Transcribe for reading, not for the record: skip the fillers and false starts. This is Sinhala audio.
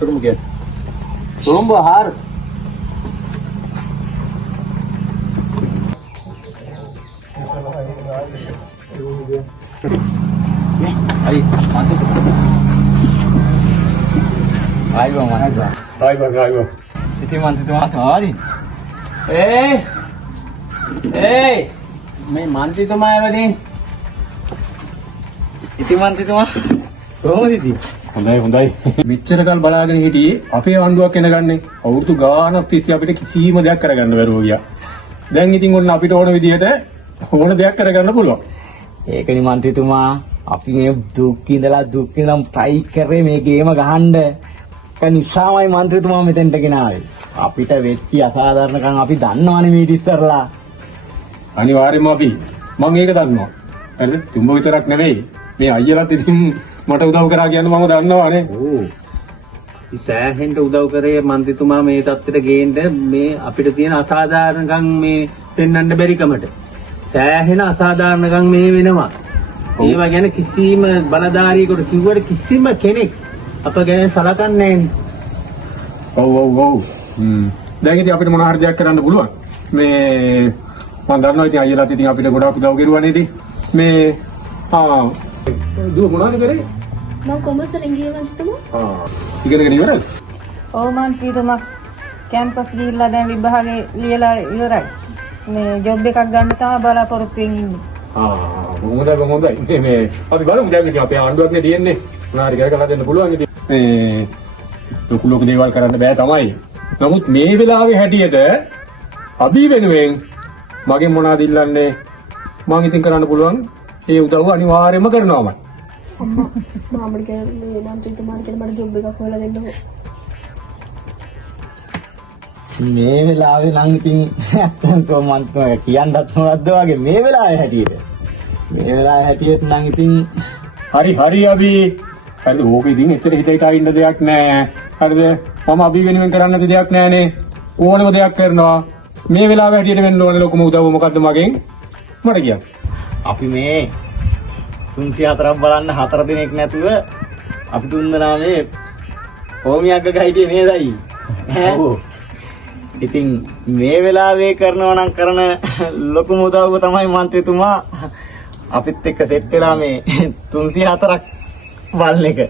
Turun ke. Turun bahar. Ayo, mantap. Ayo, mana aja. Ayo. Itu mantap itu mas, hari. मैं मानती तो मैं बदी इति मानती तो කොහොමද ඉතින් හොඳයි මෙච්චර කල් බලාගෙන හිටියේ අපේ ආණ්ඩුවක් එන ගන්නේ අවුරුදු ගානක් තිස්සේ අපිට කිසිම දෙයක් කරගන්න බැරුව ගියා දැන් ඉතින් ඔන්න අපිට ඕන විදිහට ඕන දෙයක් කරගන්න පුළුවන් ඒකනි මන්ත්‍රීතුමා අපි මේ දුක් ඉඳලා ට්‍රයි කරේ මේ ගේම ගහන්න ඒක නිසාමයි මන්ත්‍රීතුමා මෙතෙන්ට ගෙනාවේ අපිට වෙච්ච අසාධාරණකම් අපි දන්නවනේ මේ ඉස්සරලා අනිවාර්යයෙන්ම අපි මම ඒක දන්නවා හරිද තුඹ විතරක් නෙවෙයි මේ අයියලාත් ඉතින් මට උදව් කරා කියන්නේ මම දන්නවානේ ඕ ඉසෑහෙන්ට උදව් කරේ මන්ත්‍රීතුමා මේ තත්ත්වයට ගේන්න මේ අපිට තියෙන අසාධාරණකම් මේ පෙන්වන්න බැරි කමට සෑහෙන අසාධාරණකම් මේ වෙනවා ඒවා ගැන කිසිම බලධාරියෙකුට කිව්වට කිසිම කෙනෙක් අප ගැන සලකන්නේ නැහැ ඔව් දැන් ඉතින් අපිට මොන හරි දෙයක් කරන්න පුළුවන් මේ මම දන්නවා ඉතින් අයියලාත් ඉතින් අපිට ගොඩාක් උදව් කරුවානේ ඉතින් මේ දුව මොනවද කරේ මම කොමර්ස් වලින් ගියේ මන්ත්‍රීතුමා ඉගෙනගෙන ඉවරද ඔව් මන්ත්‍රීතුමා කැම්පස් ගිහිල්ලා දැන් විභාගේ ලියලා ඉවරයි මේ ජොබ් එකක් ගන්න තමයි බලාපොරොත්තු වෙමින් ඉන්නේ හොඳයි මේ අපි බලමු දැන් ඉතින් අපේ ආණ්ඩුවක් නේ තියෙන්නේ මොනාරි කරලා දෙන්න පුළුවන් ඉතින් මේ ලොකු දේවල් කරන්න බෑ තමයි නමුත් මේ වෙලාවේ හැටියට අභි වෙනුවෙන් මගෙන් මොනවද ඉල්ලන්නේ මම ඉතින් කරන්න පුළුවන් ඒ උදව්ව අනිවාර්යයෙන්ම කරනවා මම අම්මා මාමඩ කියන්නේ මන්ත්‍රීතුමාට කියලා මට ජොබ් එකක් හොයලා දෙන්නකෝ මේ වෙලාවේ නම් ඉතින් නැත්තම් මන්ත්‍රීතුමා කියන්නත් මොකද්ද වගේ මේ වෙලාවේ හැටියට නම් ඉතින් හරි අභි හරිද ඕක ඉතින් එතන හිතේ ඉන්න දෙයක් නෑ හරිද මම අභි වෙනුවෙන් කරන්න දෙයක් නෑනේ ඕනම දෙයක් කරනවා මේ වෙලාවේ හැටියට වෙන්න ඕනේ ලොකුම උදව්ව මොකද්ද මගෙන් මට කියන්න අපි මේ 304ක් බලන්න 4 දිනක් නැතුව අපි තුන්දෙනා මේ හෝමියක් ගහිටියේ නේද අයියේ ඔව් ඉතින් මේ වෙලාවේ කරනවා නම් කරන ලොකුම උදව්ව තමයි මන්ත්‍රීතුමා අපිත් එක්ක සෙට් වෙලා මේ 304ක් බලන එක